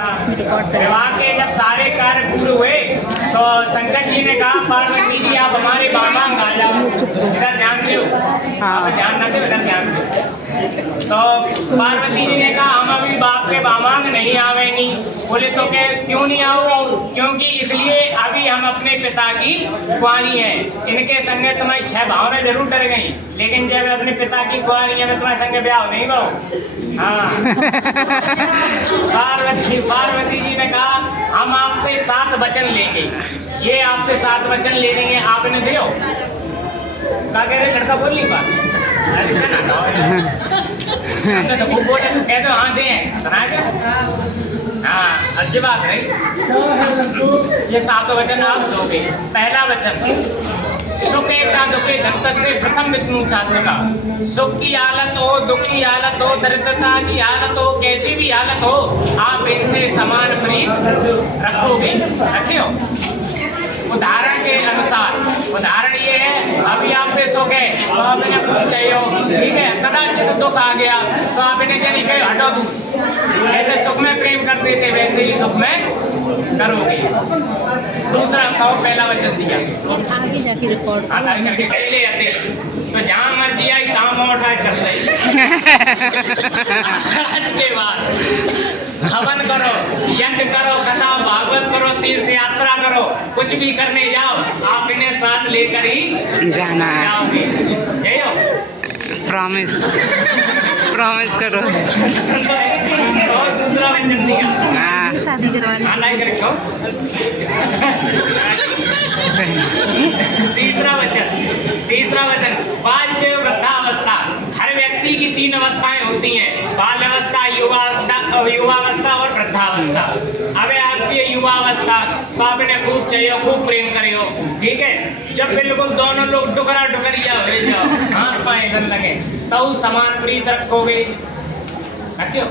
विवाह के जब सारे कार्य पूरे हुए तो शंकर जी ने कहा पार्वती जी आप हमारे बामांग आ जाओ, इधर ध्यान दो, आप ध्यान ना दो, इधर ध्यान दो। तो पार्वती जी ने कहा हम अभी बाप के बामांग नहीं आवेंगी। बोले तो क्यों नहीं आओगी? क्योंकि इसलिए अभी हम अपने पिता की कुंवारी हैं, इनके संगे तुम्हारी 6 भावनाएं जरूर डर गई, लेकिन जब अपने पिता की कुंवारी है मैं तुम्हारे संगे ब्याह नहीं बहु। हाँ पार्वती जी ने कहा हम आपसे 7 वचन लेंगे, ये आपसे 7 वचन ले लेंगे, आपने दियो क्या कह रहे? लड़का बोल नहीं पा तो खूब बोले कह दो हाँ दे सुना दे। हाँ अच्छी बात है, ये 7 वचन आप दोगे। पहला वचन सुखे चा दुखे दत्त से प्रथम विष्णु चाचका। सुख की हालत हो, दुख की हालत हो, दरिद्रता की हालत हो, कैसी भी हालत हो, आप इनसे समान प्रीत रखोगे, रखे हो। उदाहरण के अनुसार उदाहरण ये है अभी आप सुख है तो आप इन्हें खूब चाहिए हो, ठीक है, कदाचित दुख आ गया तो आप इन्हें जानी कहे हटो तू। ऐसे सुख में प्रेम करते थे वैसे ही दुख में करोगे। दूसरा कहो पहला वचन दिया आगे जाके रिकॉर्ड पहले आते तो जहाँ मर्जी आई तहाँ उठा चल रही। आज के बाद हवन करो, यज्ञ करो, कथा भागवत करो, तीर्थ यात्रा करो, कुछ भी करने जाओ आप इन्हें साथ लेकर ही जाना है। जाओगे। यही हो प्रॉमिस प्रॉमिस करो। और दूसरा वचन दिया हाँ शादी करवाने लाइक रखो। तीसरा वचन बाल्य वृद्धावस्था। हर व्यक्ति की 3 अवस्थाएं होती हैं, बाल अवस्था, युवावस्था और वृद्धावस्था। अब आपकी युवावस्था तो आप इन्हें खूब चाहिए, खूब प्रेम करियो, ठीक है। जब बिल्कुल दोनों लोग डुकरा डुकरिया हो जाओ, हाथ पाए गल लगे, तो समान प्रीत रखोगे, रखियो।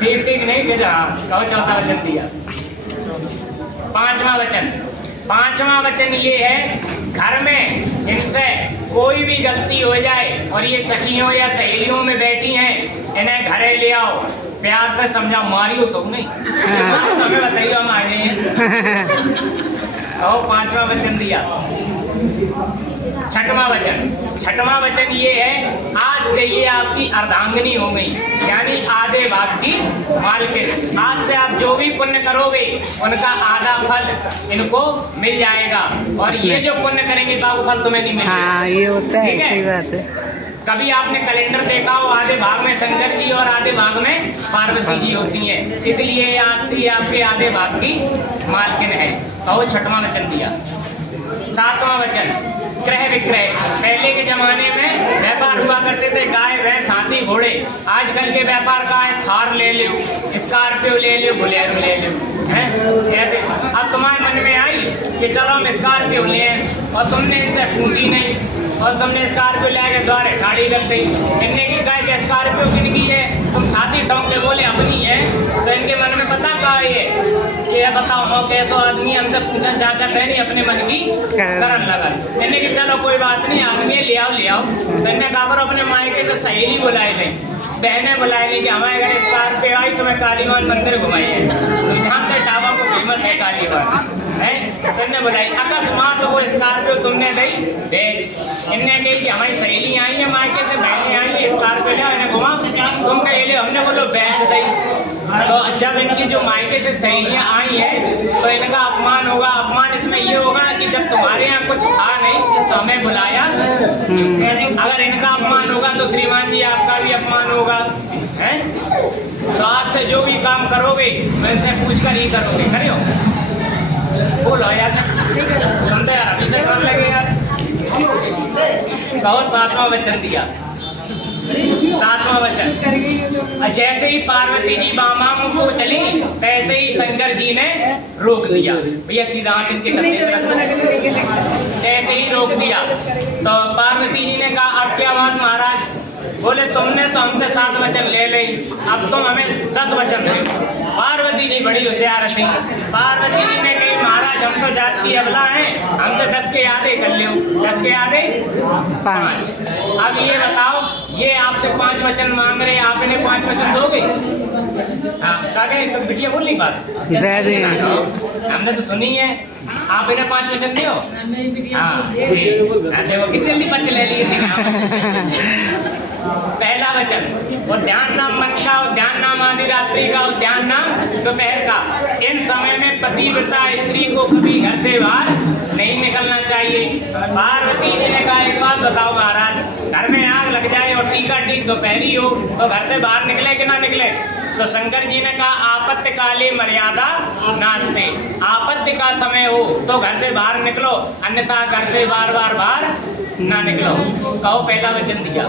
ठीक ठीक नहीं कि कहो। चौथा वचन दिया। पांचवा वचन ये है घर में इनसे कोई भी गलती हो जाए और ये सखियों या सहेलियों में बैठी हैं, इन्हें घरे ले आओ, प्यार से समझा, मारियो सब नहीं, हमें बताइए हम आ जाइए। और 5वां वचन दिया। छठवां वचन ये है आज से ये आपकी अर्धांगिनी हो गई, यानी आधे भाग की मालकिन। आज से आप जो भी पुण्य करोगे उनका आधा फल इनको मिल जाएगा, और ये जो पुण्य करेंगे बाबू फल तुम्हें नहीं मिलेगा। हाँ ये होता है, सही बात है। कभी आपने कैलेंडर देखा हो, आधे भाग में शंकर जी और आधे भाग में पार्वती जी होती हैं, इसलिए आज से आपके आधे भाग की मालकिन है। तो 6वां वचन दिया। 7वां वचन क्रय विक्रय। पहले के जमाने में व्यापार हुआ करते थे, गाय भैंस हाथी घोड़े। आजकल के व्यापार का है थार ले लो, स्कॉर्पियो ले लो, बोलेरो ले लो, हैं ऐसे। अब तुम्हारे मन में आई कि चलो हम स्कॉर्पियो लें, और तुमने इनसे पूछी नहीं, और तुमने स्कॉर्पियो ले के द्वारे गाड़ी कर दी। इनने की कहा कि स्कॉर्पियो किनकी है, तुम छाती ठोंक के बोले अपनी है, तो इनके मन में पता क्या है कि बताओ हो कैसो आदमी, हमसे पूछा जांचा है नहीं, अपने मन की करन लगा। इन्हें कि चलो कोई बात नहीं, आदमी ले आओ। तो इन्हें कहा करो अपने मायके से सहेली बुलाए लें, बहनें बुलाए लें कि हमारे घर स्कॉर्पियो आई, तुम्हें कालीवान मंदिर घुमाइए, यहाँ पे टावा को फेमस है कालीवान है। तो इन्हें बुलाई, अकस्मात वो स्कॉर्पियो तुमने दी बेच। इन्हें कही कि हमारी सहेली आई है मायके से, बहनें आई है, स्कॉर्पियो ले इन्हें घुमा, तुम कहे ले, हमने बोलो बेच दी। तो जब इनकी जो मायके से सहेलियाँ आई हैं तो इनका अपमान होगा। अपमान इसमें ये होगा कि जब तुम्हारे यहाँ कुछ था नहीं तो हमें बुलाया। अगर इनका अपमान होगा तो श्रीमान जी आपका भी अपमान होगा, हैं? तो आज से जो भी काम करोगे तो इनसे पूछ कर ही करोगे, करियो। बोलो यार, सुनते यार, अभी से काम लगे यार। बहुत 7वां वचन दिया। 7वां वचन जैसे ही पार्वती जी बामाओं को चली तैसे ही शंकर जी ने रोक दिया। भैया सीधा इनके ऐसे ही रोक दिया। तो पार्वती जी ने कहा अब क्या बात महाराज? बोले तुमने तो हमसे 7 वचन ले ली, अब तुम हमें 10 वचन दो। पार्वती जी बड़ी होशियार थी। पार्वती जी ने कही महाराज हम तो जात की अबला हैं, हमसे 10 के आधे कर लो। 10 के आधे 5। अब ये बताओ ये आपसे 5 वचन मांग रहे, आप इन्हें 5 वचन दोगे? हाँ, काके तो बिटिया बोल नहीं बात। दे देंगे। हमने तो सुनी है, आप इन्हें 5 वचन दियो। हाँ, देखो कितनी जल्दी बच्चे ले लिए थे। पहला वचन, वो ध्यान नाम मन का, और ध्यान नाम आधी रात्रि का, और ध्यान नाम दोपहर का। इन समय में पतिव्रता स्त्री को कभी घर से बाहर नहीं निकलना चाहिए। पार्वती जी ने कहा एक बात बताओ महाराज, घर में आग लग जाए और टीका टीक दोपहरी हो तो घर से बाहर निकले कि ना निकले? तो शंकर जी ने कहा आपत्ति काले मर्यादा नास्ते, आपत्ति का समय हो तो घर से बाहर निकलो, अन्यथा घर से बार बार बाहर ना निकलो। कहो पहला वचन दिया।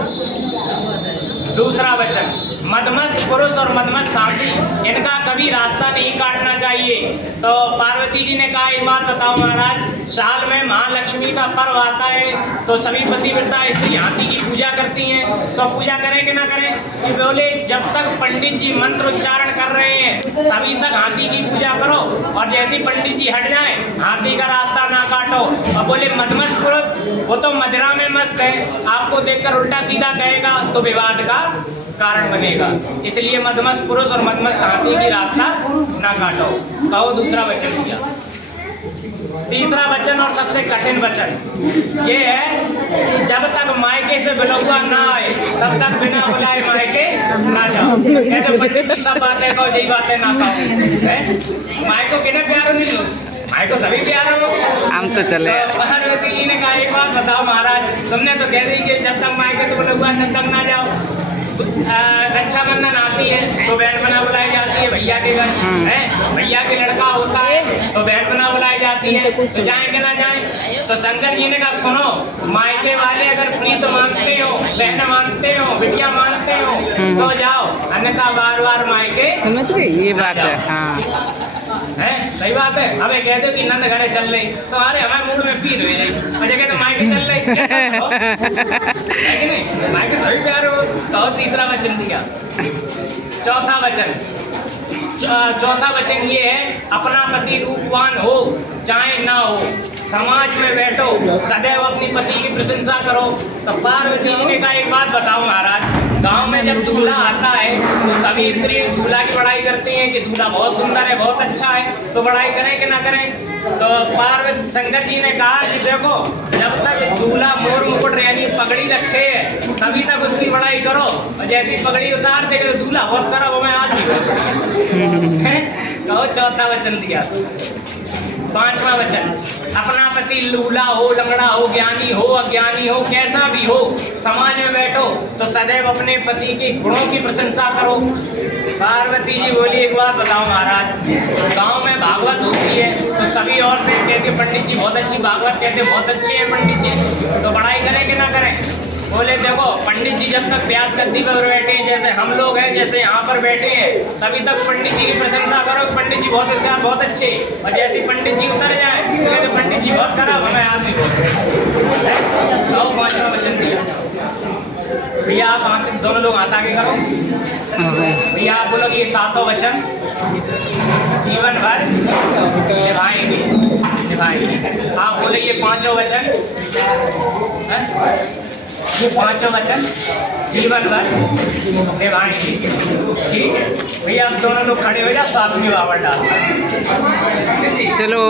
दूसरा वचन, मदमस्त पुरुष और मदमस्त हाथी, इनका कभी रास्ता नहीं काटना चाहिए। तो पार्वती जी ने कहा एक बात बताओ महाराज, साल में महालक्ष्मी का पर्व आता है तो सभी पतिव्रता स्त्री हाथी की पूजा करती हैं, तो पूजा करें कि ना करें? कि बोले जब तक पंडित जी मंत्र उच्चारण कर रहे हैं तभी तक हाथी की पूजा करो, और जैसे ही पंडित जी हट जाएं हाथी का रास्ता ना काटो। और बोले मदमस्त पुरुष, वो तो मदिरा में मस्त है, आपको देखकर उल्टा सीधा कहेगा तो विवाद का कारण बनेगा, इसलिए मदमस्त पुरुष और मदमस्त हाथी की रास्ता ना काटो। कहो दूसरा वचन दिया। तीसरा वचन और सबसे कठिन वचन ये है, जब तक मायके से बिलौआ ना आए तब तक बिना बुलाए मायके ना जाओ। कहते पंडित जी सब बातें कहो, यही बातें ना कहो। मायको किन्हें प्यार नहीं लो, मायको सभी प्यार हो। हम तो चले। तो पार्वती जी ने कहा एक बात बताओ महाराज, तुमने तो कह दी कि जब तक मायके से बिलौआ तब तक ना जाओ। रक्षाबंधन आती है तो बहन बना बुलाई जाती है भैया के घर, है भैया के लड़का होता है तो बहन बना बुलाई जाती है, तो जाए कि ना जाए? तो शंकर जी ने कहा सुनो, मायके वाले अगर प्रीत मानते हो, बहन मानते हो, बिटिया मानते हो तो जाओ, अन्यथा बार बार मायके समझ गए, ये बात है। हाँ है, सही बात है। हमें कहते हो कि नंद घरे चल रही तो अरे हमारे मूड में पीर हुई रही, मुझे कहते मायके चल रही है कि नहीं? मायके सभी प्यार हो। तो तीसरा वचन दिया। चौथा वचन, चौथा वचन ये है, अपना पति रूपवान हो चाहे ना हो, समाज में बैठो सदैव अपनी पति की प्रशंसा करो। तो पार्वती जी ने कहा एक बात बताओ महाराज, गांव में जब दूल्हा आता है तो सभी स्त्री दूल्हा की बड़ाई करती हैं कि दूल्हा बहुत सुंदर है, बहुत अच्छा है, तो बड़ाई करें कि ना करें? तो पार्वती शंकर जी ने कहा कि देखो, जब तक दूल्हा मोर मुकुट यानी पगड़ी रखे है तभी तक उसकी बड़ाई करो, और जैसी पगड़ी उतार देगा तो दूल्हा बहुत खराब, मैं आज भी कहो चौथा वचन दिया। पांचवा वचन, अपना पति लूला हो, लंगड़ा हो, ज्ञानी हो, अज्ञानी हो, कैसा भी हो, समाज में बैठो तो सदैव अपने पति के गुणों की प्रशंसा करो। पार्वती जी बोली एक बात बताओ महाराज, गांव में भागवत होती है तो सभी औरतें कहती पंडित जी बहुत अच्छी भागवत कहते, बहुत अच्छे हैं पंडित जी, तो बड़ाई करें कि ना करें? बोले देखो, पंडित जी जब तक व्यास गद्दी पर बैठे हैं, जैसे हम लोग हैं, जैसे यहाँ पर बैठे हैं, तभी तक पंडित जी की प्रशंसा करो, पंडित जी बहुत होशियार, बहुत अच्छे, और जैसे पंडित जी उतर जाए तो कहते पंडित जी बहुत खराब, हमें आदमी बहुत। आओ पांचवा वचन दिया। भैया आप हाथ, दोनों लोग हाथ आगे करो। भैया आप बोलो ये सातों वचन जीवन भर निभाएंगे, निभाएंगे। आप बोले ये पांचों वचन, ये पांचों वचन जीवन भर निभाएंगे। ठीक है भैया, आप दोनों लोग खड़े हो जाओ, साथ में बाबर डाल। चलो।